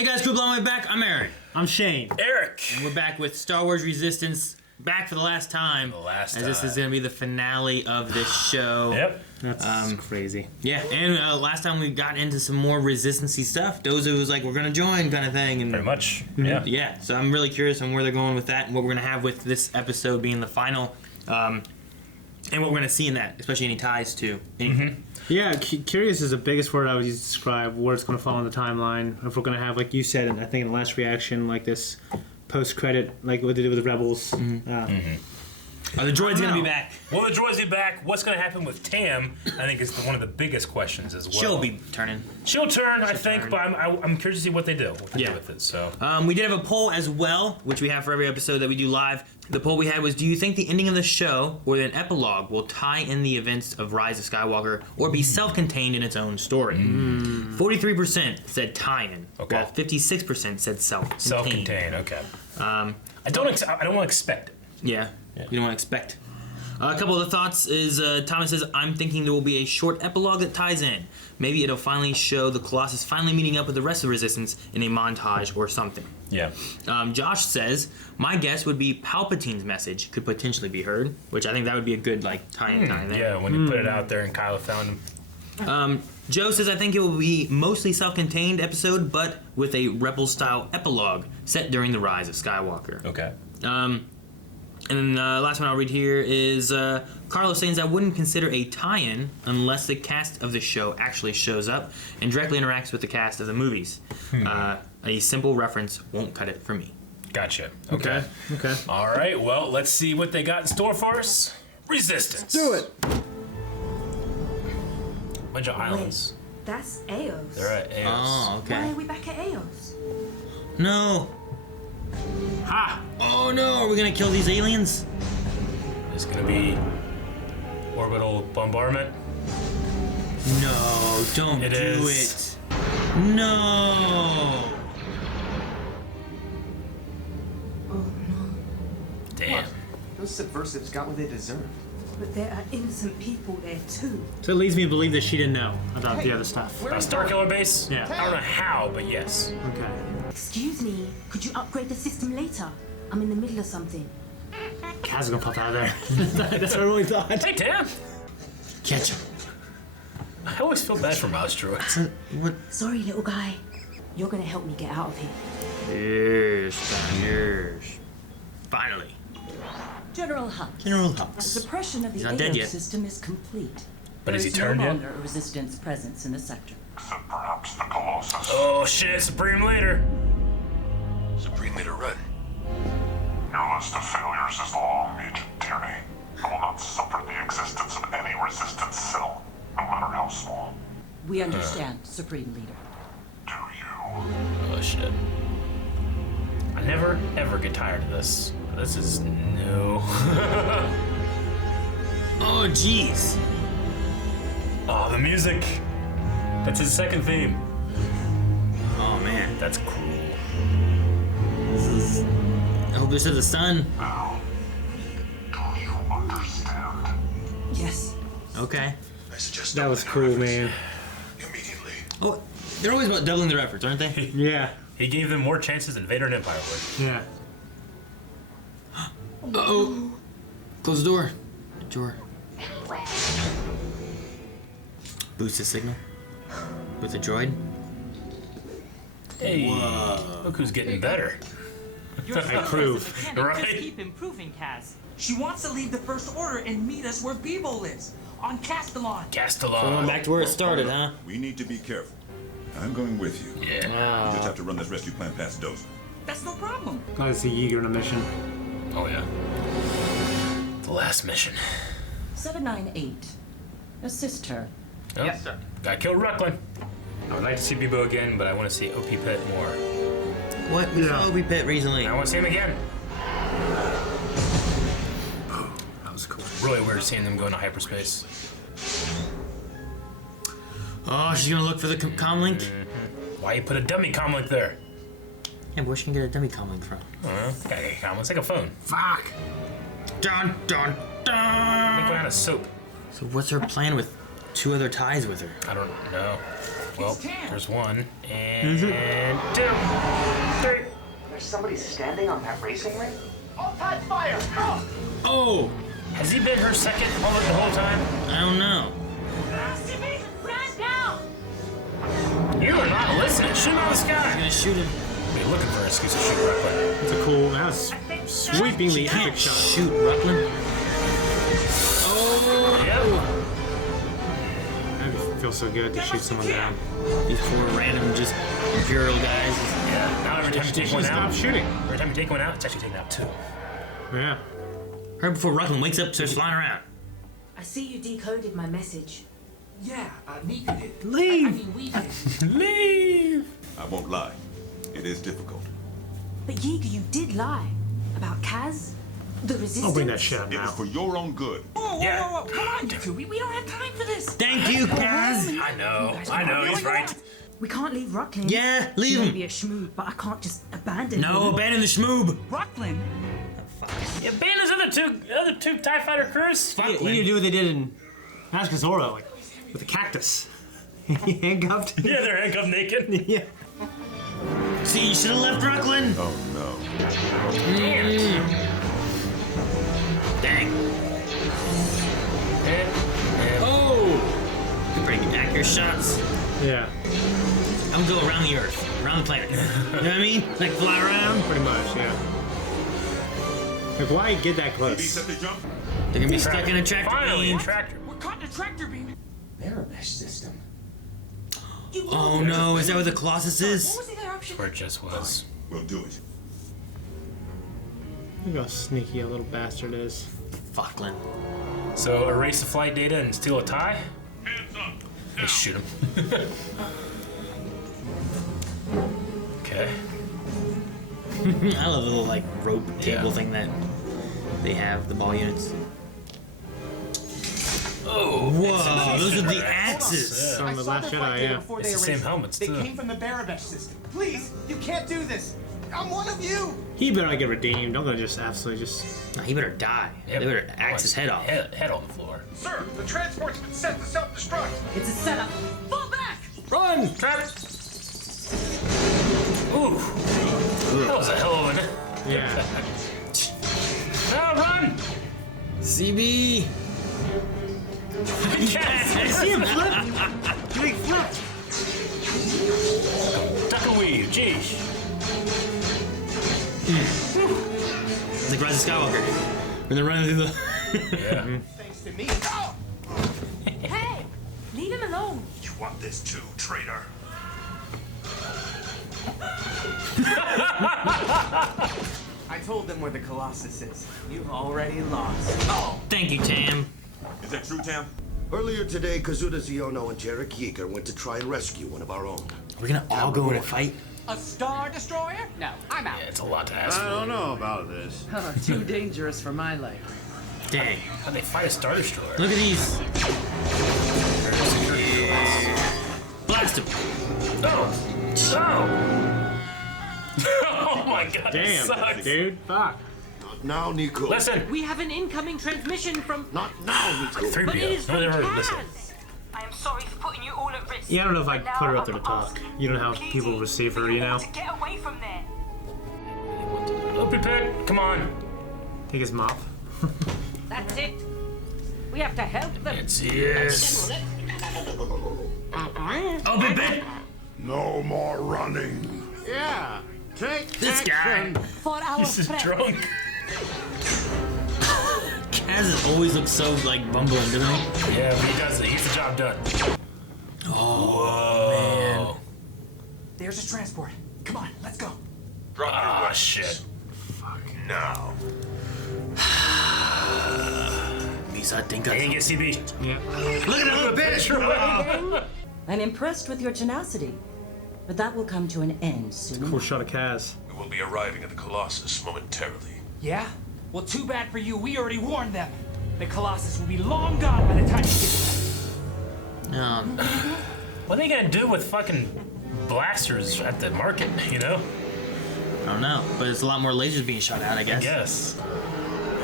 Hey guys, Cool Blonde Way back. I'm Aaron. I'm Shane. Eric. And we're back with Star Wars Resistance, back for the last time. As this is going to be the finale of this show. Yep. That's crazy. Yeah, and last time we got into some more Resistance-y stuff. Doza was like, we're going to join kind of thing. And Pretty much. Yeah. Yeah, so I'm really curious on where they're going with that and what we're going to have with this episode being the final. And what we're going to see in that, especially any ties to anything. Yeah, curious is the biggest word I would use to describe where it's going to fall in the timeline. If we're going to have, like you said, and I think in the last reaction, like this post-credit, like what they did with the Rebels. Are the droids going to be back? Will the droids be back? What's going to happen with Tam? I think is one of the biggest questions as well. She'll be turning. She'll turn, I think, but I'm curious to see what they do. What they do with it. So we did have a poll as well, which we have for every episode that we do live. The poll we had was, do you think the ending of the show or an epilogue will tie in the events of Rise of Skywalker or be self-contained in its own story? 43% said tie-in, Okay. while 56% said self-contained. self-contained. Okay. I don't want to expect it. Yeah, you don't want to expect. A couple of the thoughts is Thomas says, I'm thinking there will be a short epilogue that ties in. Maybe it'll finally show the Colossus finally meeting up with the rest of the Resistance in a montage or something. Yeah. Josh says, my guess would be Palpatine's message could potentially be heard, which I think that would be a good tie-in there. Yeah, when you put it out there and Kylo found him. Joe says, I think it will be mostly self-contained episode, but with a Rebel-style epilogue set during the Rise of Skywalker. Okay. And then the last one I'll read here is Carlos saying, I wouldn't consider a tie-in unless the cast of the show actually shows up and directly interacts with the cast of the movies. A simple reference won't cut it for me. Gotcha. Okay. All right. Well, let's see what they got in store for us. Resistance. Do it. Bunch of islands. Wait, that's Eos. They're at Eos. Oh, Why okay. are we back at Eos? No. Ha! Oh no, are we gonna kill these aliens? It's gonna be orbital bombardment. No, don't It do is. it. No. Oh no. Damn. Those subversives got what they deserved. But there are innocent people there too. So it leads me to believe that she didn't know about the other stuff. A Starkiller base? Yeah. I don't know how, but yes. Okay. Excuse me, could you upgrade the system later? I'm in the middle of something. Kaz is gonna pop out of there. That's what I really thought. Hey, Tam! Catch him. I always feel bad for mouse droids. What? Sorry, little guy. You're gonna help me get out of here. Yes. Finally. General Hux. General The Hux. suppression of the He's not dead AO yet. system is complete. But is he There turned no yet? longer a resistance presence in the sector. Except perhaps the Colossus. Oh shit, Supreme Leader. Supreme Leader, run. Your list of failures is long, Agent Tierney. I will not suffer the existence of any resistance cell, no matter how small. We understand, Supreme Leader. Do you? Oh shit. I never ever get tired of this. This is new. Oh jeez. Oh, the music. That's his second theme. Oh man. That's cruel. I hope this is the sun. Now, do you understand? Yes. Okay. I suggest That was doubling cool, your man. efforts immediately. Oh, they're always about doubling their efforts, aren't they? Yeah. He gave them more chances than Vader and Empire would. Yeah. Uh-oh. Close the door. Door. Boost the signal. With the droid. Hey, look who's getting better. Proof. Right? Just keep improving, Kaz. She wants to leave the First Order and meet us where Beebo lives, on Castellon. Going Castellon. back to where it started, huh? We need to be careful. I'm going with you. Yeah. We just have to run this rescue plan past Dozer. That's no problem. Glad to see Yeager on a mission. Oh yeah. The last mission. 798. Assist her. Oh, Yes, sir. Gotta kill Rucklin. I would like to see Bebo again, but I want to see OP Pet more. What? We saw Obi Pet recently. I want to see him again. That was cool. Really weird seeing them go into hyperspace. Oh, she's gonna look for the comm link? Why you put a dummy comlink there? Yeah, but where she can get a dummy comm link from? Gotta get a comlink. It's like a phone. Fuck! Dun dun dun! Make one out of soap. So what's her plan with two other ties with her? I don't know. Well, Tam. there's one and two. somebody standing on that racing ring? All time fire! Go! Oh! Has he been her second the whole time? I don't know. Stand down! You are not listening. Shoot him out of the I'm sky. gonna shoot him. We're looking for an excuse to shoot Ruckman. It's a cool, that was sweepingly epic shot. Shoot, Ruckman. Oh! Yep. That feels so good to shoot someone down. These four random, just Imperial guys. Yeah. Now every time you take one Stop out, shooting. every time you take one out, it's actually taking out two. Yeah. Right before Ruckman wakes up, starts flying around. I see you decoded my message. Yeah, Nika did. Leave. I mean, we did. Leave. I won't lie. It is difficult. But Yeager, you did lie. About Kaz, the resistance. I'll bring that shit up It was now. for your own good. Whoa, Yeah. Come on, you two. We don't have time for this. Thank you, Kaz! I know. He's right. We can't leave Rocklin. Yeah, leave He may him. be a schmood, but I can't just abandon him. No, abandon the schmoob. Rocklin. Yeah, ban his other two TIE fighter crews. You need to do what they did in Ask Zoro, like with the cactus. He handcuffed. Yeah, they're handcuffed naked. Yeah. See, you should have left Ruckman. Oh no. Dang. And Oh! Good pretty accurate shots. Yeah. I'm gonna go around the Earth, around the planet. You know what I mean? Like fly around. Pretty much, yeah. Like, why get that Did he close? set the jump? They're gonna be stuck in a tractor finally, beam. tractor. We're caught in a tractor beam. Marietta system. Oh no, is that what the Colossus What is? was the other option? Or it just was. We'll do it. Look how sneaky a little bastard is. Fucklin. So erase the flight data and steal a tie? Let's shoot him. Okay. I love the little like rope cable Yeah. thing that they have, the ball units. Oh, whoa, those are the axes. From the Last Jedi, yeah. Before It's they the same erased it. helmets, They too. came from the Barabesh system. Please, you can't do this. I'm one of you. He better not get redeemed. I'm gonna just absolutely just. No, he better die. They better axe his head off. Head on the floor. Sir, the transport's been set to self-destruct. It's a setup. Fall back! Run! Travis! Ooh. That was a hell of a... Yeah. Now run! CB! Yes! I see him flip! Big flip. Duck and weave, jeez. It's like Rise of Skywalker. When they're running through the... Yeah. Thanks to me. Hey, leave him alone. You want this too, traitor? I told them where the Colossus is. You've already lost. Oh, thank you, Tam. Is that true, Tam? Earlier today, Kazuda Ziono and Jarek Yeager went to try and rescue one of our own. We're gonna all go in a fight? A Star Destroyer? No, I'm out. Yeah, it's a lot to ask for. know about this. Too dangerous for my life. Dang. How'd they fight a Star Destroyer? Look at these. Blast him. Oh! Oh! Oh my god, Damn, that sucks. dude. Fuck. Not now, Nico. Listen! We have an incoming transmission from. Not now, Nico. 3PO. But it is No, from they heard listen. Kaz. I am sorry for putting you all at risk. Yeah, I don't know if I'd but put her now up there to I'm talk. asking, You don't know how pleading people receive her, for you know? all to get away from there. Loopy pit, come on. Take his mop. That's it. We have to help them. It's yes. Open bit! No more running. Yeah. Take This guy. For our He's just friend. drunk. Kaz always looks so like bumbling, doesn't he? Yeah, but he does it. He gets the job done. Oh, man. There's a transport. Come on, let's go. Drop your Ah, weapons. shit. Now. Misa Dinka. He didn't get CB. Yeah. Look at that little bitch! I'm impressed with your tenacity, but that will come to an end soon. Cool shot of Kaz. We will be arriving at the Colossus momentarily. Yeah? Well, too bad for you. We already warned them. The Colossus will be long gone by the time you get there. What are they gonna do with fucking blasters at the market, you know? I don't know, but it's a lot more lasers being shot out, I guess. Yes.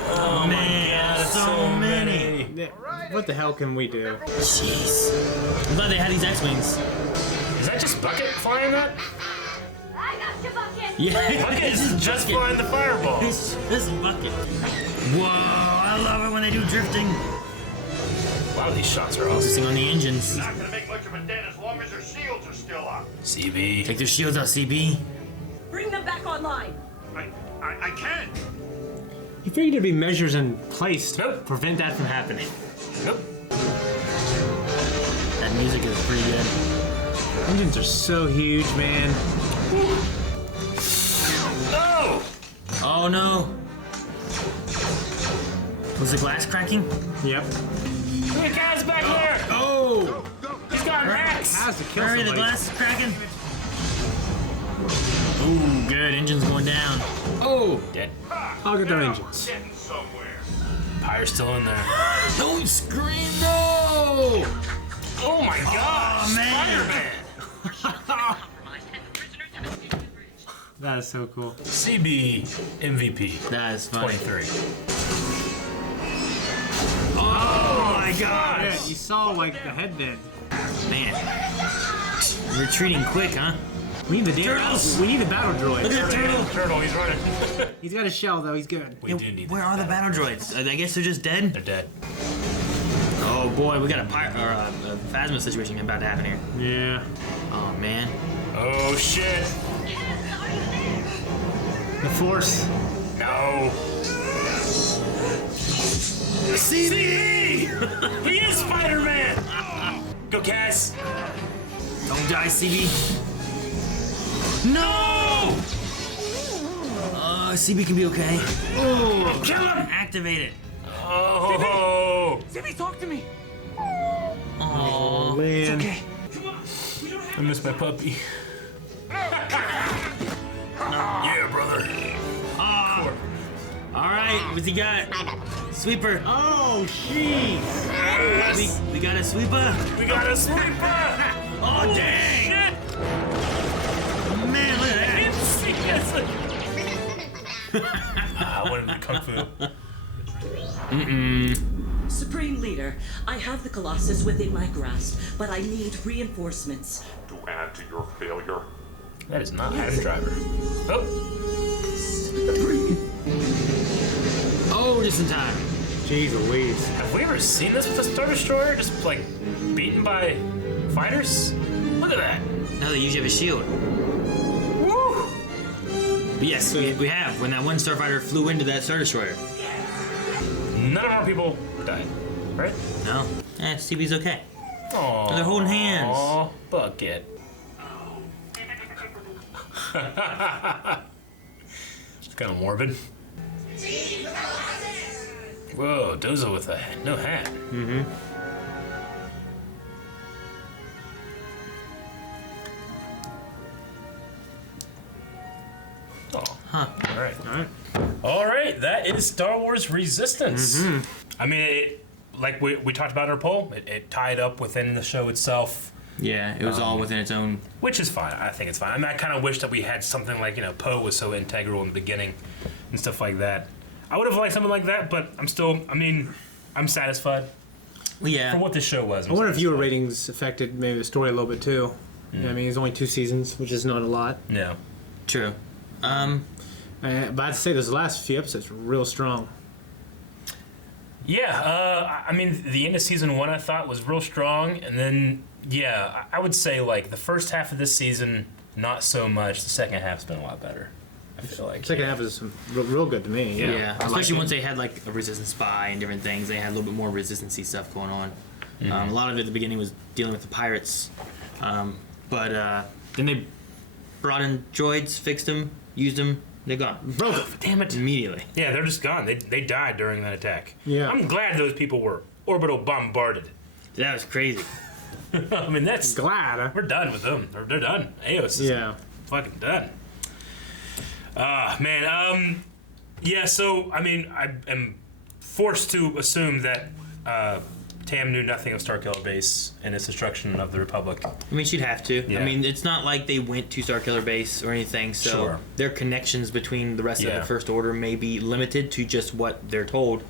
Oh, man, so many. Yeah. What the hell can we do? Jeez. I'm glad they had these X-Wings. Is that just Bucket flying that? I got you, Bucket. Yeah, Bucket is just behind the fireball. This bucket. Whoa, I love it when they do drifting. Wow, these shots are awesome. Focusing on the engines. Not gonna make much of a dent as long as your shields are still up. CB. Take their shields out, CB. Bring them back online. I can't. You figured there'd be measures in place to Nope. prevent that from happening. Nope. That music is pretty good. Engines are so huge, man. No! Oh no. Was the glass cracking? Yep. The guy's back there! Oh! He's got an axe! Has to kill Hurry, the somebody. glass is cracking. Ooh, good. Engine's going down. Oh! Dead. I'll get their engines. Getting somewhere. Pyre's still in there. Don't scream, no! Oh my god! Oh, man. Spider-Man! That is so cool. CB MVP That is funny. 23. Oh my Yeah, gosh! you saw like the headband. Man. Retreating quick, huh? We need the Turtles! We need the battle droid. Look at the turtle! Turtle, he's running. He's got a shell though. He's good. We do need Where are the battle droids? I guess they're just dead? They're dead. Oh boy, we got a Phasma situation about to happen here. Yeah. Oh man. Oh shit! The Force. No! CB! He is Spider-Man! Go, Cass! Don't die, CB. No! CB can be okay. Oh, kill him! Activate it. Oh! Zippy, talk to me. Oh, Man. Okay. I miss my puppy. Yeah, brother. all right. What's he got? Sweeper. Oh, jeez. We got a sweeper. We got a sweeper! Oh dang! Shit! Man, look at that. I wanted to kung fu. Supreme Leader, I have the Colossus within my grasp, but I need reinforcements. To add to your failure. That is not Adam Driver. Oh! Oh, just in time. Jeez Louise. Have we ever seen this with a Star Destroyer? Just like beaten by fighters? Look at that! No, they usually have a shield. Woo! But yes, we have. When that one starfighter flew into that Star Destroyer. None of our people died, right? No. CB's okay. Aww. They're holding hands. Aww, Bucket. It's kind of morbid. Whoa, Doza with a no hat. Mm-hmm. Oh, Huh. all right. All right. All right, that is Star Wars Resistance. Mm-hmm. I mean, like we talked about in our poll, it tied up within the show itself, Yeah, it was all within its own. which is fine. I think it's fine. I mean, I kind of wish that we had something like, Poe was so integral in the beginning and stuff like that. I would have liked something like that, but I'm satisfied Well, yeah. for what this show was. I wonder if viewer ratings affected maybe the story a little bit too. I mean, it's only 2 seasons, which is not a lot. No. True. But I have to say, those last few episodes were real strong. Yeah, I mean, the end of season 1 I thought was real strong, and then, yeah, I would say, like, the first half of this season, not so much. The second half's been a lot better, I feel like. Second half is real good to me. Yeah, I like especially it. once they had like a resistance spy and different things. They had a little bit more resistancy stuff going on. A lot of it at the beginning was dealing with the pirates, but then they brought in droids, fixed them, used them. They're gone. Broke it. Damn it. Immediately. Yeah, they're just gone. They died during that attack. Yeah. I'm glad those people were orbital bombarded. That was crazy. I mean, that's... Glad. Huh? We're done with them. They're done. Eos is Yeah. fucking done. Man. Yeah, so, I mean, I am forced to assume that Tam knew nothing of Starkiller Base and its destruction of the Republic. I mean, she'd have to. Yeah. I mean, it's not like they went to Starkiller Base or anything, so Sure. their connections between the rest of Yeah. the First Order may be limited to just what they're told,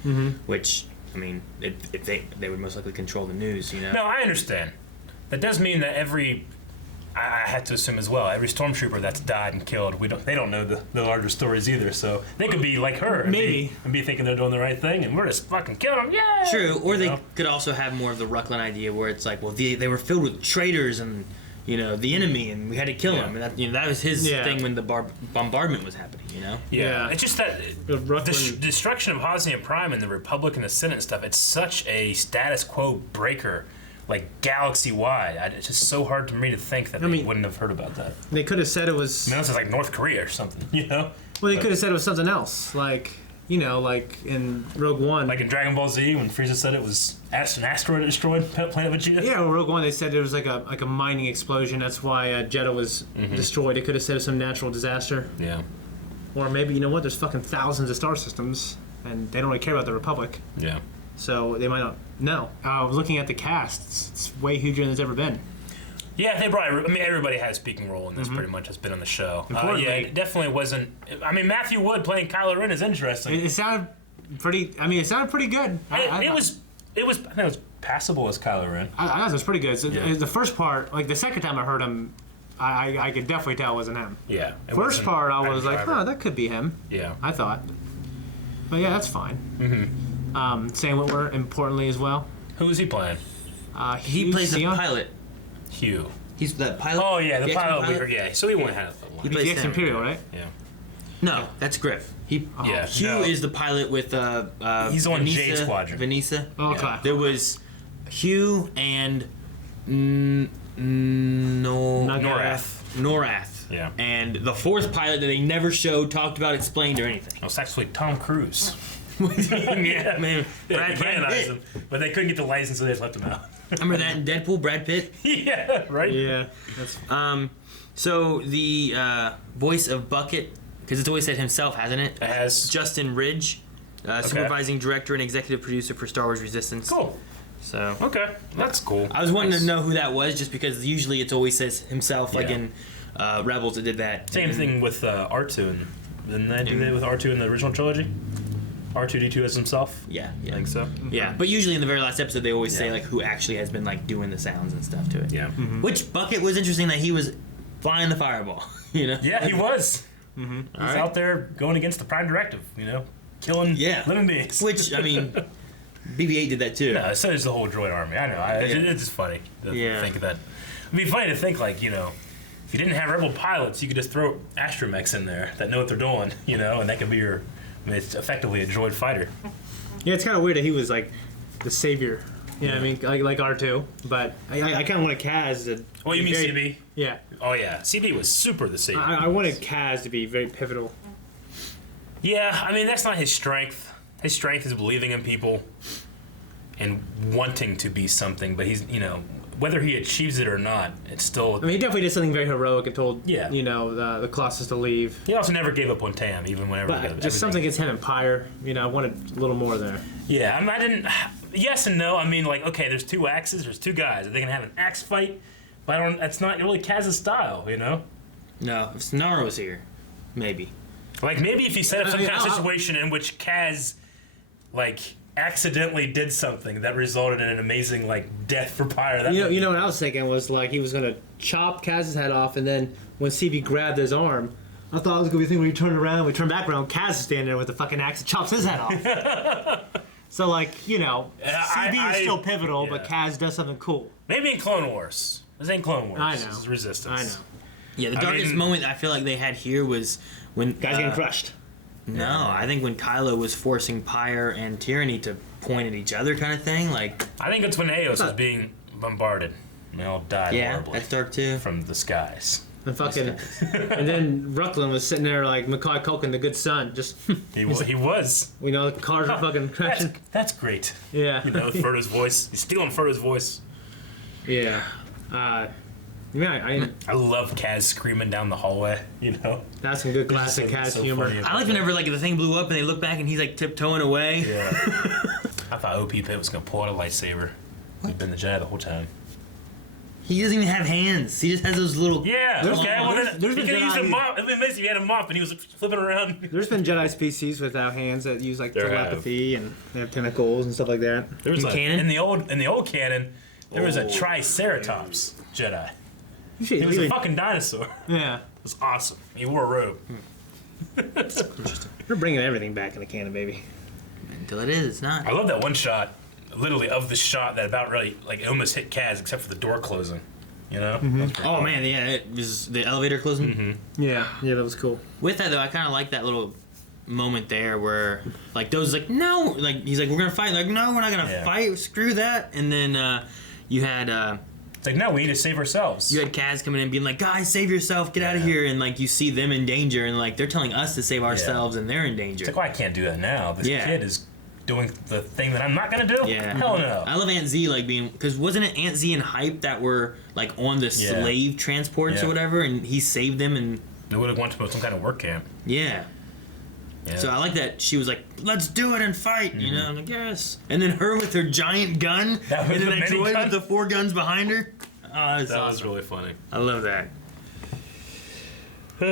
which, I mean, if they would most likely control the news, No, I understand. That does mean that every I had to assume as well. Every stormtrooper that's died and killed, they don't know the larger stories either. So they could be like her, Maybe, and be thinking they're doing the right thing, and we're just fucking killing them. Yeah. True, or they could also have more of the Ruckland idea, where it's like, well, they were filled with traitors and the enemy, and we had to kill them, and that was his thing when the bombardment was happening. Yeah. It's just that the destruction of Hosnian Prime and the Republic and the Senate and stuff. It's such a status quo breaker. Like galaxy-wide, it's just so hard for me to think that they wouldn't have heard about that. They could have said it was. I mean, this is like North Korea or something, Well, they could have said it was something else, like in Rogue One. Like in Dragon Ball Z, when Frieza said it was an asteroid that destroyed planet Vegeta. Yeah, well, Rogue One, they said it was like a mining explosion. That's why Jeddah was destroyed. They could have said it was some natural disaster. Yeah. Or maybe there's fucking thousands of star systems, and they don't really care about the Republic. Yeah. So they might not know. Looking at the cast, it's way huger than it's ever been. Yeah, they brought. I mean, everybody had a speaking role in this. Pretty much has been on the show. Yeah, it definitely wasn't. I mean, Matthew Wood playing Kylo Ren is interesting. It sounded pretty. I mean, it sounded pretty good. It was. I think it was passable as Kylo Ren. I thought it was pretty good. So the first part, like the second time I heard him, I could definitely tell it wasn't him. Yeah. First part, I was like, that could be him. Yeah. I thought. But yeah, that's fine. Sam Witwer, importantly as well. Who was he playing? He plays the pilot. Hugh. He's the pilot. Oh yeah, the pilot. We heard, yeah, so he won't have. He plays the ex-Imperial, right? Yeah. No, that's Griff. Hugh is the pilot with he's on Jade Squadron. Vanessa. Okay. Yeah. There was Hugh and Norath. Yeah. And the fourth pilot that they never showed, talked about, explained, or anything. It's actually Tom Cruise. Yeah, man. Brad Pitt. Him, but they couldn't get the license, so they just left him out. Remember that in Deadpool, Brad Pitt? Yeah, right? Yeah. So the voice of Bucket, because it's always said himself, hasn't it? It has. Justin Ridge, supervising director and executive producer for Star Wars Resistance. Cool. So okay, that's cool. I was wanting to know who that was, just because usually it's always says himself, like in Rebels. It did that. Same thing with R2, and didn't they do that with R2 in the original trilogy? R2D2 as himself. Yeah, I think so. Yeah, but usually in the very last episode they always say like who actually has been like doing the sounds and stuff to it. Yeah. Which Bucket was interesting that he was flying the fireball. Yeah, he was. He's out there going against the Prime Directive. Killing living beings. Which I mean. BB-8 did that too. No, so does the whole droid army. I know. It's just funny to think of that. It'd be funny to think, like, if you didn't have rebel pilots, you could just throw astromechs in there that know what they're doing, and that could be your. I mean, it's effectively a droid fighter. Yeah, it's kind of weird that he was like the savior. You know what I mean? Like R2. But I kind of wanted Kaz to. Oh, you mean CB? Yeah. Oh, yeah. CB was super the savior. I wanted Kaz to be very pivotal. Yeah, I mean, that's not his strength. His strength is believing in people and wanting to be something, but he's, whether he achieves it or not, it's still... I mean, he definitely did something very heroic and told, the Colossus to leave. He also never gave up on Tam, even whenever he got But just something against him and Pyre, I wanted a little more there. Yeah, I didn't... Yes and no. I mean, like, okay, there's two axes, there's two guys. Are they going to have an axe fight? But that's not really Kaz's style, No, if Sonaro's here, maybe. Like, maybe if you set up some kind of situation in which Kaz, like, accidentally did something that resulted in an amazing, like, death for Pyre. You know what I was thinking was, like, he was going to chop Kaz's head off, and then when CB grabbed his arm, I thought it was going to be the thing where he turned around, we turned back around, Kaz is standing there with the fucking axe and chops his head off. So, like, CB is still pivotal, but Kaz does something cool. Maybe in Clone Wars. This ain't Clone Wars. I know. This is Resistance. I know. Yeah, the darkest moment I feel like they had here was when... Guys getting crushed. No, I think when Kylo was forcing Pyre and Tyranny to point at each other kind of thing, like... I think it's when Eos was being bombarded. And they all died horribly. Yeah, that's dark too. From the skies. And fucking... and then Ruckland was sitting there like Macaulay Culkin, the good son, just... He was. We know the cars are fucking crashing. That's great. Yeah. Frodo's voice. He's stealing Frodo's voice. Yeah. I love Kaz screaming down the hallway, That's some good classic Kaz humor. I like whenever like the thing blew up and they look back and he's like tiptoeing away. Yeah. I thought OP Pit was going to pull out a lightsaber. He'd been the Jedi the whole time. He doesn't even have hands. He just has those little... Yeah, okay. Well, then he could have used a mop. It'd be amazing if he had a mop and he was flipping around. There's been Jedi species without hands that use like telepathy and they have tentacles and stuff like that. There was in the old canon, there was a Triceratops Jedi. He was a fucking dinosaur. Yeah. It was awesome. He wore a robe. We're bringing everything back in the canon, baby. Until it is, it's not. I love that one shot, literally of the shot that about really like it almost hit Kaz except for the door closing. You know? Oh man, yeah, it was the elevator closing. Yeah, that was cool. With that though, I kind of like that little moment there where like Doze's like, no, like he's like, we're gonna fight. Like, no, we're not gonna fight. Screw that. And then you had it's like, no, we need to save ourselves. You had Kaz coming in being like, guys, save yourself, get out of here. And like you see them in danger, and like they're telling us to save ourselves, and they're in danger. It's like, well, I can't do that now. This kid is doing the thing that I'm not gonna do. Yeah, hell no. I love Aunt Z like being, because wasn't it Aunt Z and Hype that were like on the slave transports or whatever, and he saved them, and they would have went to some kind of work camp. Yeah. So I like that she was like, let's do it and fight, you know? I'm like, yes. And then her with her giant gun, and then that droid with the 4 guns behind her. Oh, that awesome. Was really funny. I love that. You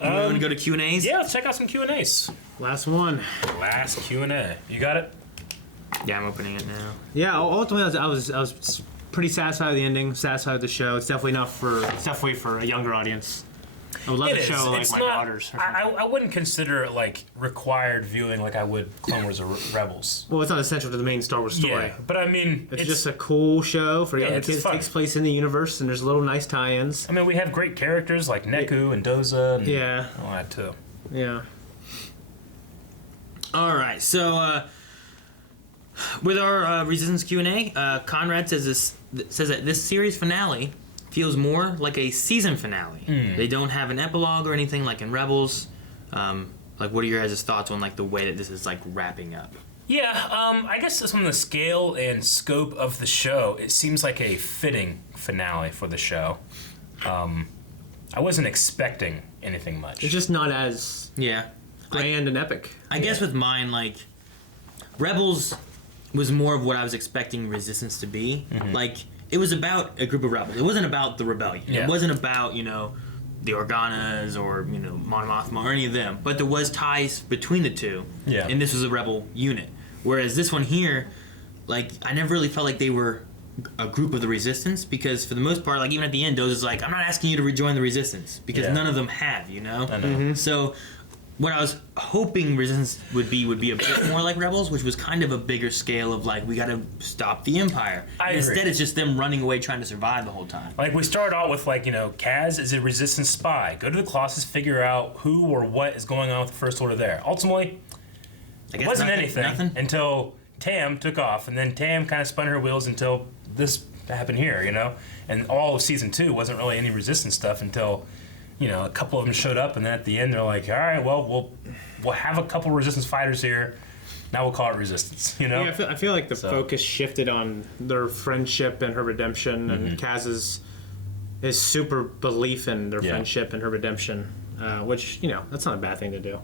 want to go to Q&As? Yeah, let's check out some Q&As. Last one. Last Q&A. You got it? Yeah, I'm opening it now. Yeah, ultimately I was pretty satisfied with the ending, satisfied with the show. It's definitely for a younger audience. I would love to show like my daughters. I wouldn't consider it like required viewing like I would Clone Wars or Rebels. Well, it's not essential to the main Star Wars story. Yeah, but I mean, it's just a cool show for younger kids. It takes place in the universe, and there's little nice tie-ins. I mean, we have great characters like Neku and Doza and all that too. Yeah. All right, so with our Resistance Q&A, Conrad says that this series finale feels more like a season finale. They don't have an epilogue or anything like in Rebels. Like, what are your guys' thoughts on like the way that this is like wrapping up? Yeah, I guess from the scale and scope of the show, it seems like a fitting finale for the show. I wasn't expecting anything much. It's just not as grand and epic. I guess with mine, like, Rebels was more of what I was expecting Resistance to be. Like, it was about a group of rebels. It wasn't about the rebellion. It wasn't about, you know, the Organas or, you know, Mon Mothma or any of them. But there was ties between the two. Yeah. And this was a rebel unit. Whereas this one here, like, I never really felt like they were a group of the Resistance, because for the most part, like, even at the end, Doze is like, I'm not asking you to rejoin the Resistance, because none of them have, you know? I know. So what I was hoping Resistance would be a bit more like Rebels, which was kind of a bigger scale of like, we gotta stop the Empire. Instead, it's just them running away trying to survive the whole time. Like, we start out with, like, you know, Kaz is a Resistance spy. Go to the Colossus, figure out who or what is going on with the First Order there. Ultimately, it wasn't anything until Tam took off, and then Tam kind of spun her wheels until this happened here, you know? And all of Season 2 wasn't really any Resistance stuff until, you know, a couple of them showed up, and then at the end they're like, all right, well, we'll have a couple Resistance fighters here. Now we'll call it Resistance, you know? Yeah, I feel like the focus shifted on their friendship and her redemption, and Kaz's his super belief in their friendship and her redemption, which, you know, that's not a bad thing to do.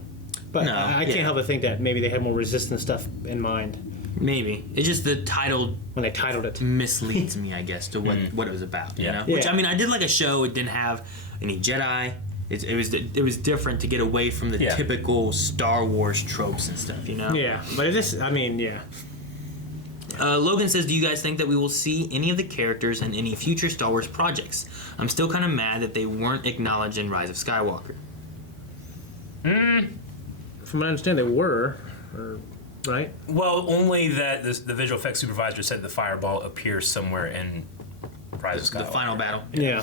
But no, I can't help but think that maybe they had more Resistance stuff in mind. Maybe. It's just the title, when they titled it, misleads me, I guess, to what it was about, you know? Which, I mean, I did like a show, it didn't have any Jedi. It was different to get away from the typical Star Wars tropes and stuff, you know? Yeah, but it is, I mean, Logan says, do you guys think that we will see any of the characters in any future Star Wars projects? I'm still kind of mad that they weren't acknowledged in Rise of Skywalker. From what I understand, they were, right? Well, only that the visual effects supervisor said the fireball appears somewhere in Rise of Skywalker. The final battle. Yeah.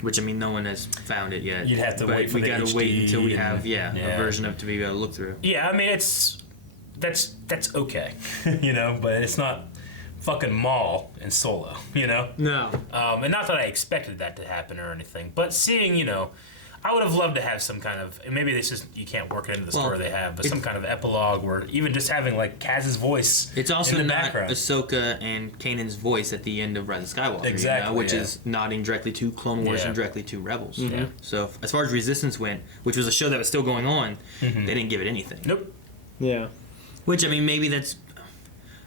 Which, I mean, no one has found it yet. You'd have to wait for we the gotta HD wait until we have a version of it to be able to look through. Yeah, I mean, that's okay, you know, but it's not fucking Maul and Solo, you know? No. And not that I expected that to happen or anything, but seeing, you know, I would have loved to have some kind of, maybe it's just, you can't work it into the story they have, but some kind of epilogue, or even just having, like, Kaz's voice. It's also in the not background. Ahsoka and Kanan's voice at the end of Rise of Skywalker, exactly, you know, which is nodding directly to Clone Wars and directly to Rebels. Yeah. So as far as Resistance went, which was a show that was still going on, they didn't give it anything. Nope. Yeah. Which, I mean, maybe it's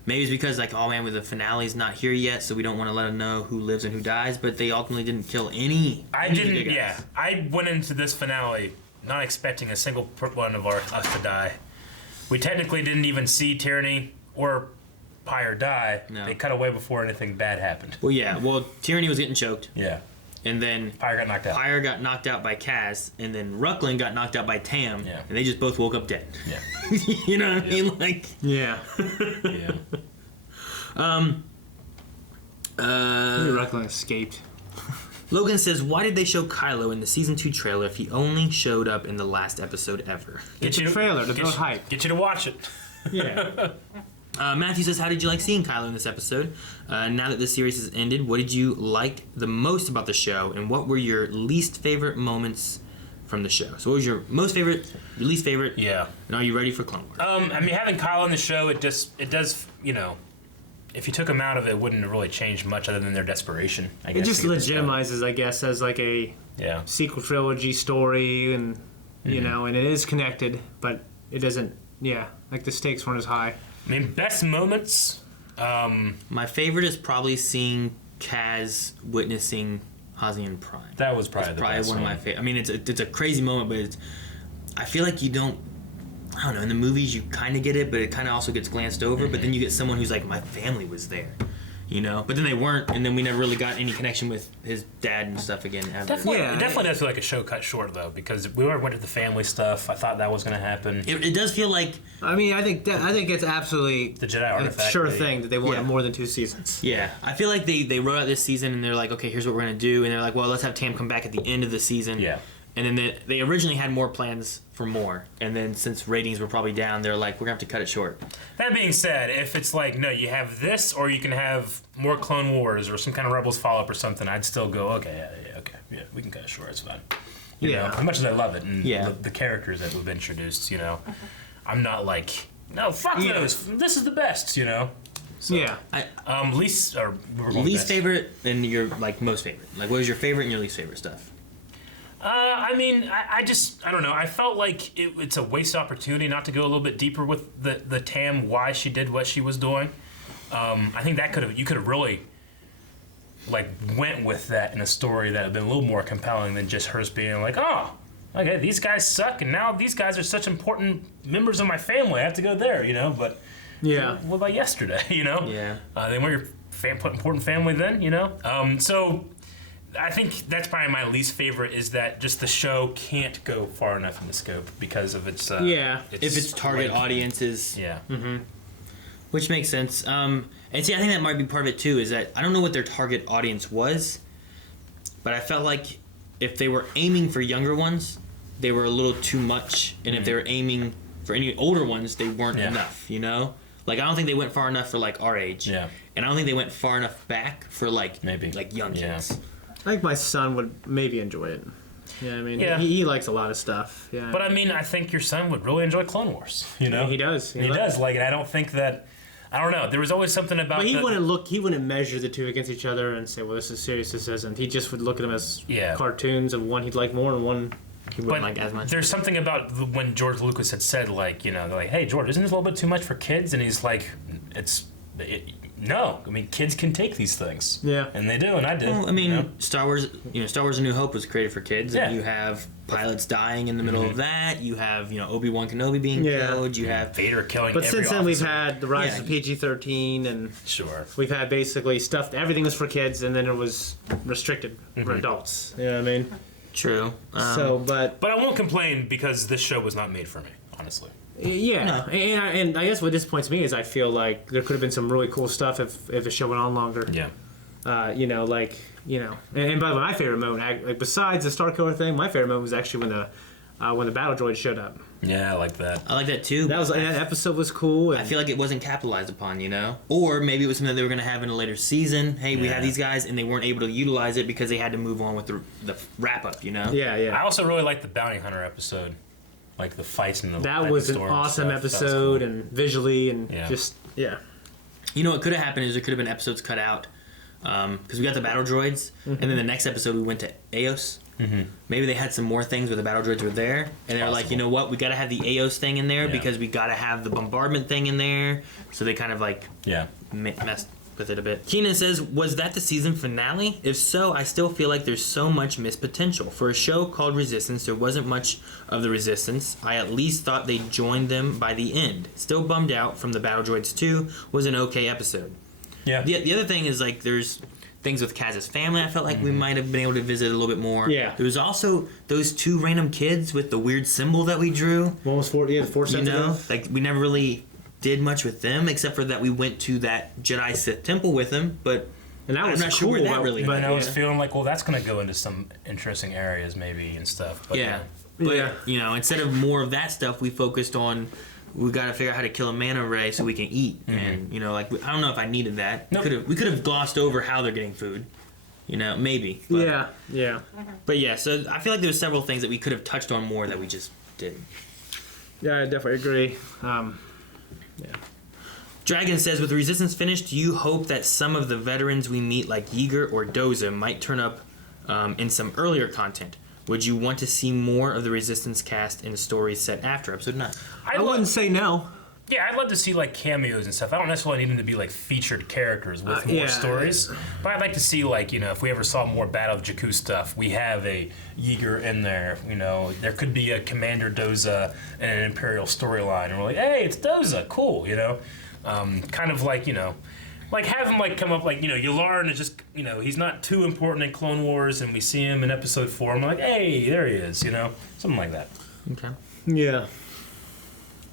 because, like, oh man, with the finale's not here yet, so we don't want to let them know who lives and who dies, but they ultimately didn't kill any. I went into this finale not expecting a single one of us to die. We technically didn't even see Tyranny or Pyre die. No. They cut away before anything bad happened. Well, yeah. Well, Tyranny was getting choked. Yeah. and then Pyre got knocked out by Kaz, and then Ruckling got knocked out by Tam, Yeah. and they just both woke up dead. Yeah. You know what I mean? Like, Yeah. Yeah. Maybe Ruckling escaped. Logan says, why did they show Kylo in the season 2 trailer if he only showed up in the last episode ever? It's a trailer to build hype. Get you to watch it. Yeah. Matthew says, how did you like seeing Kylo in this episode? Now that the series has ended, what did you like the most about the show, and what were your least favorite moments from the show? So what was your most favorite, your least favorite? Yeah. And are you ready for Clone Wars? I mean, having Kyle on the show, it does, you know, if you took him out of it, it wouldn't have really changed much other than their desperation, I guess. It just to get this done. legitimizes, I guess, as like a Yeah. sequel trilogy story, and you know, and it is connected, but it doesn't. Yeah, like the stakes weren't as high. I mean, best moments. My favorite is probably seeing Kaz witnessing Hazian Prime. That was probably That's the probably best one of one. my favorite. I mean, it's a crazy moment, but it's, I feel like you don't. I don't know. In the movies, you kind of get it, but it kind of also gets glanced over. But then you get someone who's like, my family was there, you know. But then they weren't, and then we never really got any connection with his dad and stuff again. Ever. Definitely, it definitely does feel like a show cut short though, because we already went to the family stuff. I thought that was going to happen. It does feel like. I mean, I think it's absolutely The Jedi a artifact. sure thing that they wanted Yeah. more than 2 seasons. Yeah, I feel like they wrote out this season and they're like, okay, here's what we're gonna do, and they're like, well, let's have Tam come back at the end of the season. Yeah. And then they originally had more plans for more, and then since ratings were probably down, they're like, we're gonna have to cut it short. That being said, if it's like, no, you have this, or you can have more Clone Wars or some kind of Rebels follow up or something, I'd still go, okay, yeah, we can cut it short. It's fine. You know, as much as I love it and the characters that we've introduced, you know, I'm not like, no, fuck those. This is the best, you know. So, Yeah. least Least favorite and your like most favorite. Like, what was your favorite and your least favorite stuff? I mean, I don't know. I felt like it's a waste opportunity not to go a little bit deeper with the Tam, why she did what she was doing. I think that you could have really like went with that in a story that would have been a little more compelling than just hers being like, oh, okay, these guys suck, and now these guys are such important members of my family. I have to go there, you know. But Yeah. what about yesterday, you know? Yeah. They weren't your important family then, you know. So. I think that's probably my least favorite is that just the show can't go far enough in the scope because of its if its target audience is which makes sense. And see, I think that might be part of it too. Is that I don't know what their target audience was, but I felt like if they were aiming for younger ones, they were a little too much, and if they were aiming for any older ones, they weren't enough. You know, like I don't think they went far enough for like our age, and I don't think they went far enough back for like young kids. I think my son would maybe enjoy it. Yeah, I mean, he likes a lot of stuff. Yeah, but I mean, I think your son would really enjoy Clone Wars. You know, he does. He does. Like, and I don't think that. I don't know. There was always something about. But he wouldn't measure the two against each other and say, "Well, this is serious. This isn't." He just would look at them as cartoons, and one he'd like more, and one he wouldn't like as much. There's something about when George Lucas had said, like, you know, they're like, "Hey, George, isn't this a little bit too much for kids?" And he's like, No, I mean kids can take these things. Yeah, and they do, and I did. Well, I mean, Star Wars. Star Wars: A New Hope was created for kids, and you have pilots dying in the middle of that. You have Obi-Wan Kenobi being killed. You have Vader killing. But every since then, officer. we've had the rise of PG-13, and we've had basically stuff. Everything was for kids, and then it was restricted for adults. You know what I mean? True. But I won't complain because this show was not made for me, honestly. Yeah, and I guess what disappoints me is I feel like there could have been some really cool stuff if the show went on longer. Yeah. And by the way, my favorite moment, like besides the Star Killer thing, my favorite moment was actually when the battle droid showed up. Yeah, I like that. I like that too. That episode was cool. And I feel like it wasn't capitalized upon, or maybe it was something that they were going to have in a later season. Hey, we have these guys, and they weren't able to utilize it because they had to move on with the wrap up. Yeah. I also really liked the Bounty Hunter episode. Like the fights in the that was an awesome episode, and visually, and You know what could have happened is there could have been episodes cut out because we got the battle droids, and then the next episode we went to Eos. Maybe they had some more things where the battle droids were there, and they're like, you know what, we got to have the Eos thing in there because we got to have the bombardment thing in there. So they kind of messed with it a bit. Keenan says, was that the season finale? If so, I still feel like there's so much missed potential. For a show called Resistance, there wasn't much of the Resistance. I at least thought they joined them by the end. Still bummed out from the Battle Droids 2 was an okay episode. Yeah. The other thing is, like, there's things with Kaz's family. I felt like we might have been able to visit a little bit more. Yeah. There was also those 2 random kids with the weird symbol that we drew. One was 4 You cents know, ago. like we never really did much with them, except for that we went to that Jedi Sith temple with them. But And that I'm was not sure cool. where that really. But went. I was feeling like, well, that's going to go into some interesting areas maybe and stuff. But, Yeah. But, Yeah. you know, instead of more of that stuff, we focused on we got to figure out how to kill a manta ray so we can eat. And, you know, like, I don't know if I needed that. Nope. We could have glossed over how they're getting food. You know, maybe. But, Yeah. But yeah, so I feel like there's several things that we could have touched on more that we just didn't. Yeah, I definitely agree. Dragon says, with Resistance finished, do you hope that some of the veterans we meet, like Yeager or Doza, might turn up in some earlier content? Would you want to see more of the Resistance cast in stories set after Episode 9? I wouldn't say no. Yeah, I'd love to see like cameos and stuff. I don't necessarily need them to be like featured characters with more yeah. stories, but I'd like to see like, you know, if we ever saw more Battle of Jakku stuff, we have a Yeager in there. You know, there could be a Commander Doza and an Imperial storyline, and we're like, hey, it's Doza, cool. You know, kind of like, you know, like have him like come up like, you know, Yularen is just, you know, he's not too important in Clone Wars, and we see him in Episode 4. I'm like, hey, there he is. You know, something like that. Okay. Yeah.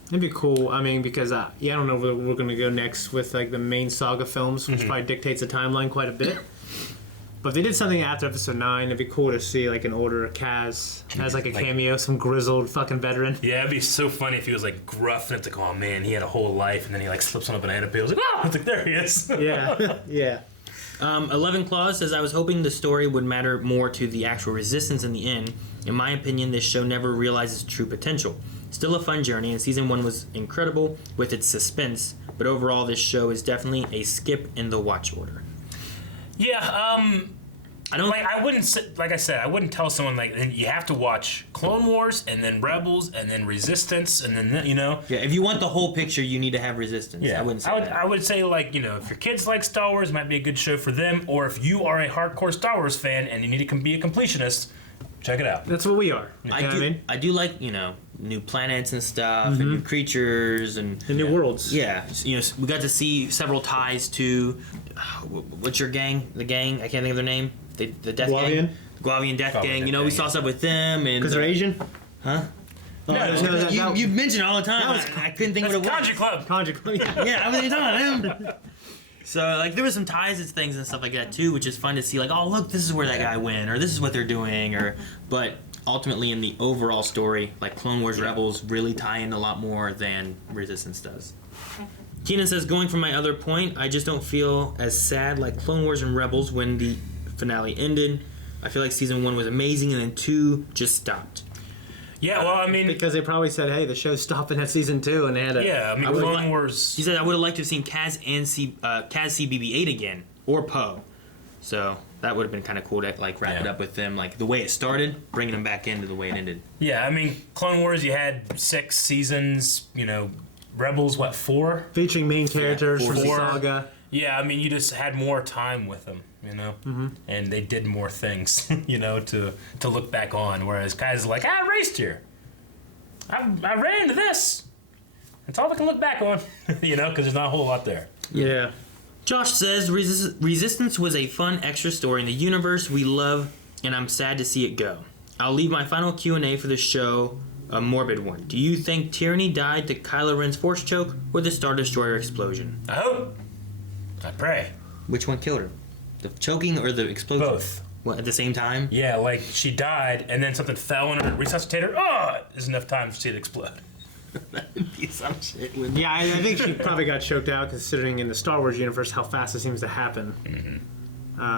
It'd be cool. I mean, because I don't know where we're gonna go next with like the main saga films, which probably dictates the timeline quite a bit. But if they did something after Episode 9, it'd be cool to see like an older Kaz as like a cameo, some grizzled fucking veteran. Yeah, it'd be so funny if he was like gruff and it's like, oh man, he had a whole life, and then he like slips on a banana peel. It's like, oh, it's like there he is. Yeah, yeah. 11 Claws says, I was hoping the story would matter more to the actual Resistance in the end. In my opinion, this show never realizes true potential. Still a fun journey, and Season 1 was incredible with its suspense, but overall this show is definitely a skip in the watch order. Yeah, I don't like I wouldn't like I said, I wouldn't tell someone like you have to watch Clone Wars and then Rebels and then Resistance and then, you know. Yeah, if you want the whole picture, you need to have Resistance. Yeah, I wouldn't say that. I would say like, you know, if your kids like Star Wars, it might be a good show for them, or if you are a hardcore Star Wars fan and you need to be a completionist, check it out. That's what we are. I do like, you know, new planets and stuff, and new creatures and new worlds. Yeah, you know, we got to see several ties to what's your gang? The gang? I can't think of their name. The Death Guavian? Gang. Guavian Death Guavian Gang. Death You know, we Gang, saw stuff with them and Because they're Asian? Huh? No, You mention it all the time. I couldn't think what it was. Kanji Club. Kanji Club. Yeah, I was talking about them. So, like, there was some ties and things and stuff like that, too, which is fun to see. Like, oh, look, this is where that guy went, or this is what they're doing, but ultimately in the overall story, like, Clone Wars Rebels really tie in a lot more than Resistance does. Keenan says, going from my other point, I just don't feel as sad like Clone Wars and Rebels when the finale ended. I feel like Season 1 was amazing, and then 2 just stopped. Yeah, well, I mean, Because they probably said, hey, the show's stopping at Season 2, and they had a... yeah, I mean, Clone Wars. He said, I would have liked to have seen Kaz and Kaz see BB-8 again, or Poe. So that would have been kind of cool to like wrap it up with them, like the way it started, bringing them back into the way it ended. Yeah, I mean, Clone Wars, you had 6 seasons, you know, Rebels, what, 4? Featuring main characters from the 4. saga. Yeah, I mean, you just had more time with them, you know? And they did more things, you know, to look back on, whereas guys are like, I raced here. I ran into this. That's all we can look back on, you know, because there's not a whole lot there. Yeah. Josh says, Resistance was a fun extra story in the universe we love, and I'm sad to see it go. I'll leave my final Q&A for the show a morbid one. Do you think Tyranny died to Kylo Ren's Force choke or the Star Destroyer explosion? I hope. I pray. Which one killed her? The choking or the explosion? Both. What, at the same time? Yeah, like she died, and then something fell on her, resuscitated her. Oh, there's enough time to see it explode. That'd be some shit. Yeah, I think she probably got choked out, considering in the Star Wars universe how fast it seems to happen.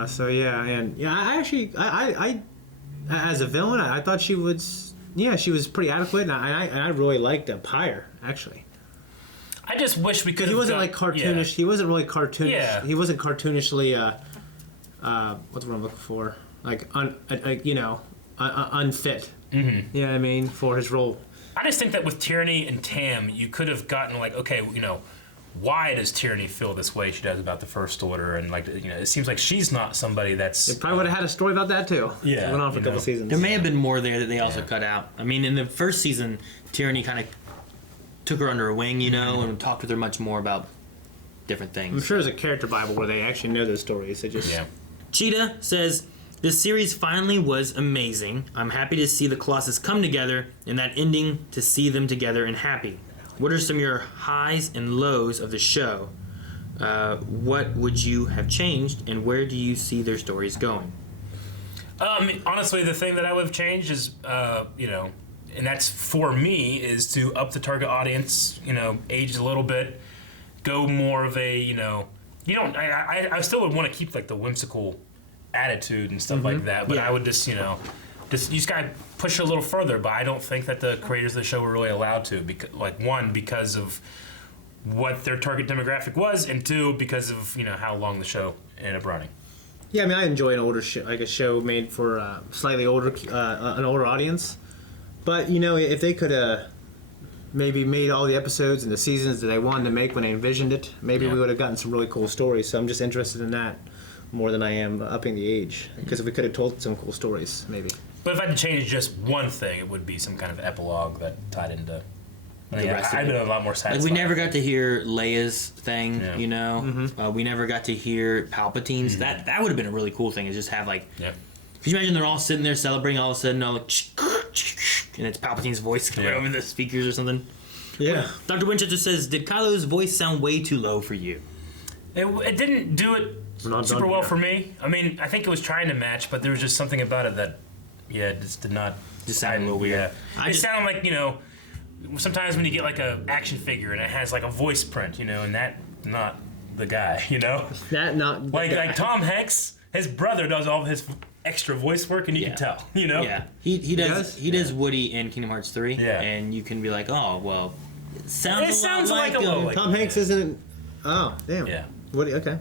So yeah, and yeah, I actually, I as a villain, I thought she was, yeah, she was pretty adequate, and I really liked Pyre actually. I just wish we could. He wasn't like cartoonish. Yeah. He wasn't really cartoonish. Yeah. He wasn't cartoonishly. What's what I'm looking for? Like unfit. You know what I mean, for his role. I just think that with Tyranny and Tam, you could have gotten like, okay, you know, why does Tyranny feel this way she does about the First Order, and like, you know, it seems like she's not somebody that's. They probably would have had a story about that too. Yeah, It went on for a you couple know. seasons. There may have been more there that they also cut out. I mean, in the first season, Tyranny kind of took her under her wing, you know, and talked with her much more about different things. I'm sure there's a character bible where they actually know those stories. They just Cheetah says, this series finally was amazing. I'm happy to see the Colossus come together, and that ending to see them together and happy. What are some of your highs and lows of the show? What would you have changed, and where do you see their stories going? Honestly, the thing that I would have changed is, and that's for me, is to up the target audience, age a little bit, go more of a, I still would want to keep like the whimsical attitude and stuff like that, but I would just, you just gotta push it a little further. But I don't think that the creators of the show were really allowed to, because of what their target demographic was, and two, because of how long the show ended up running. Yeah, I mean, I enjoy an older like a show made for slightly older, an older audience. But if they could have maybe made all the episodes and the seasons that they wanted to make when they envisioned it, maybe we would have gotten some really cool stories. So I'm just interested in that more than I am upping the age, because if we could have told some cool stories, maybe. But if I had to change just one thing, it would be some kind of epilogue that tied into. I'd been a lot more satisfied. Like, we never got to hear Leia's thing, we never got to hear Palpatine's. That would have been a really cool thing, is just have like. Yeah. Could you imagine they're all sitting there celebrating, all of a sudden, all like, and it's Palpatine's voice coming over the speakers or something? Yeah. Dr. Winchester says, did Kylo's voice sound way too low for you? It didn't do it super well for me. I mean, I think it was trying to match, but there was just something about it that, just did not. Just sounded a little weird. Yeah. It sounded like, sometimes when you get like a action figure and it has like a voice print, and that not the guy, That not the like guy. like Tom Hanks, his brother does all of his extra voice work, and you can tell, Yeah, he does Woody in Kingdom Hearts 3, and you can be like, oh well, it sounds like a little Tom Hanks isn't. Oh damn. Yeah. Woody, okay.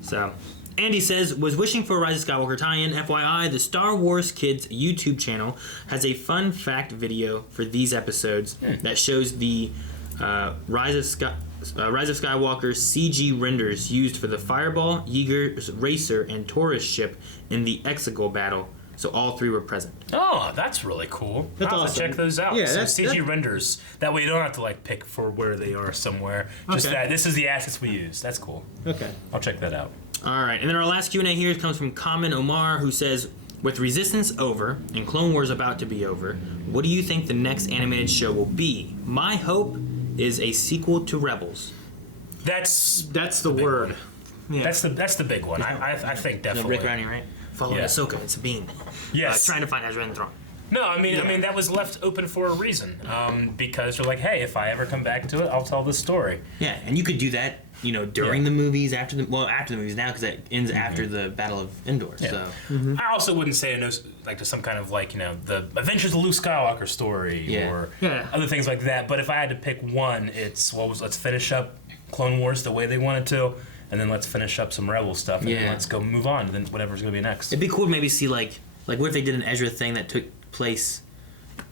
So, Andy says, was wishing for a Rise of Skywalker tie-in. FYI, the Star Wars Kids YouTube channel has a fun fact video for these episodes that shows the Rise of Skywalker CG renders used for the Fireball, Yeager's Racer, and Taurus ship in the Exegol battle. So all three were present. Oh, that's really cool. That's I'll have awesome. to check those out. Yeah, So that's- CG renders. That way you don't have to like pick for where they are somewhere. Just Okay. that this is the assets we use. That's cool. Okay. I'll check that out. All right, and then our last Q&A here comes from Kamen Omar, who says, with Resistance over and Clone Wars about to be over, what do you think the next animated show will be? My hope is a sequel to Rebels. That's the word. Yeah. That's the big one. I think definitely. Rick Ronnie, right? Following Ahsoka and Sabine. Yes. Trying to find Ezra and the throne. No, I mean that was left open for a reason. Because you're like, hey, if I ever come back to it, I'll tell this story. Yeah, and you could do that, during the movies, after the movies now, because that ends after the Battle of Endor. Yeah. So I also wouldn't say no, like to some kind of like the Adventures of Luke Skywalker story or other things like that. But if I had to pick one, it's let's finish up Clone Wars the way they wanted to, and then let's finish up some Rebel stuff, and then let's go move on to then whatever's gonna be next. it'd be cool to maybe see like what if they did an Ezra thing that took place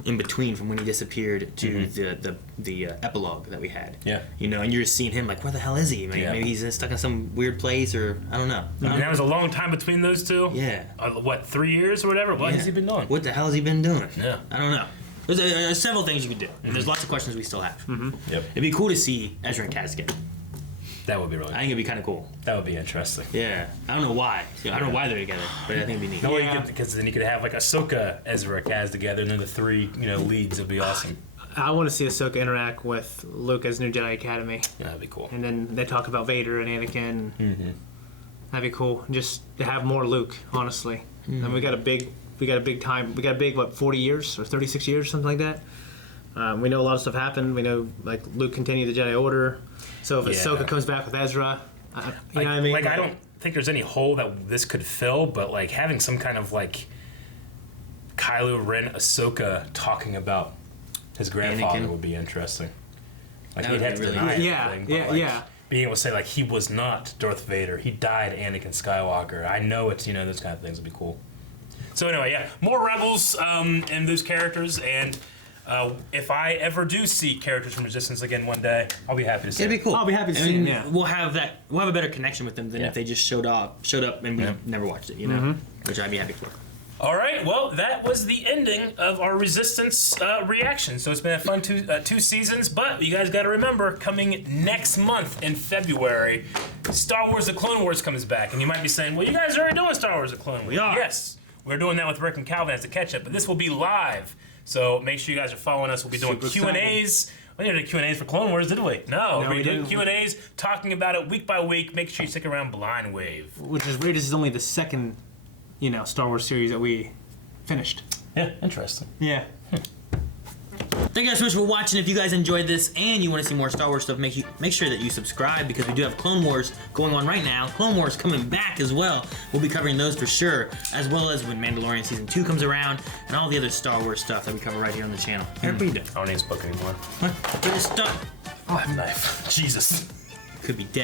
in between from when he disappeared to the epilogue that we had. Yeah. And you're just seeing him like, where the hell is he? Maybe he's stuck in some weird place, or I don't know. And that was a long time between those two. Yeah. 3 years or whatever? What has he been doing? What the hell has he been doing? Yeah. I don't know. There's several things you could do, and there's lots of questions we still have. Yep. It'd be cool to see Ezra and Kaz together. That would be really cool. I think it'd be kind of cool. That would be interesting. Yeah. I don't know why. I don't know why they're together, but I think it'd be neat. No, because then you could have like Ahsoka, Ezra, Kaz together, and then the three leads would be awesome. I want to see Ahsoka interact with Luke as New Jedi Academy. Yeah, that'd be cool. And then they talk about Vader and Anakin. That'd be cool. Just to have more Luke, honestly. And we got a big time. We got a big 40 years or 36 years, something like that. We know a lot of stuff happened. We know like Luke continued the Jedi Order. So if Ahsoka comes back with Ezra, you know what I mean? Like I don't think there's any hole that this could fill, but like having some kind of like Kylo Ren, Ahsoka talking about his grandfather Anakin. would be interesting. Like That he'd would have be to really deny good. everything, but like, being able to say like he was not Darth Vader, he died Anakin Skywalker. I know it's those kind of things would be cool. So anyway, more Rebels and those characters, and if I ever do see characters from Resistance again one day, I'll be happy to see. It'd be cool. I'll be happy to I see mean, him, yeah. We'll have a better connection with them than if they just showed up and we never watched it, Which I'd be happy for. All right, well, that was the ending of our Resistance reaction. So it's been a fun two seasons, but you guys got to remember, coming next month in February, Star Wars The Clone Wars comes back. And you might be saying, well, you guys are already doing Star Wars The Clone Wars. We are. Yes, we're doing that with Rick and Calvin as the catch-up, but this will be live. So make sure you guys are following us. We'll be doing Q&As. We didn't do Q&As for Clone Wars, did we? No, we're doing Q&As, talking about it week by week. Make sure you stick around Blind Wave. Which is weird. This is only the second, Star Wars series that we finished. Yeah, interesting. Yeah. Thank you guys so much for watching. If you guys enjoyed this and you want to see more Star Wars stuff, make sure that you subscribe, because we do have Clone Wars going on right now. Clone Wars coming back as well. We'll be covering those for sure, as well as when Mandalorian Season 2 comes around and all the other Star Wars stuff that we cover right here on the channel. I don't need this book anymore. Get it stuck. Oh, I have a knife. Jesus. Could be dead.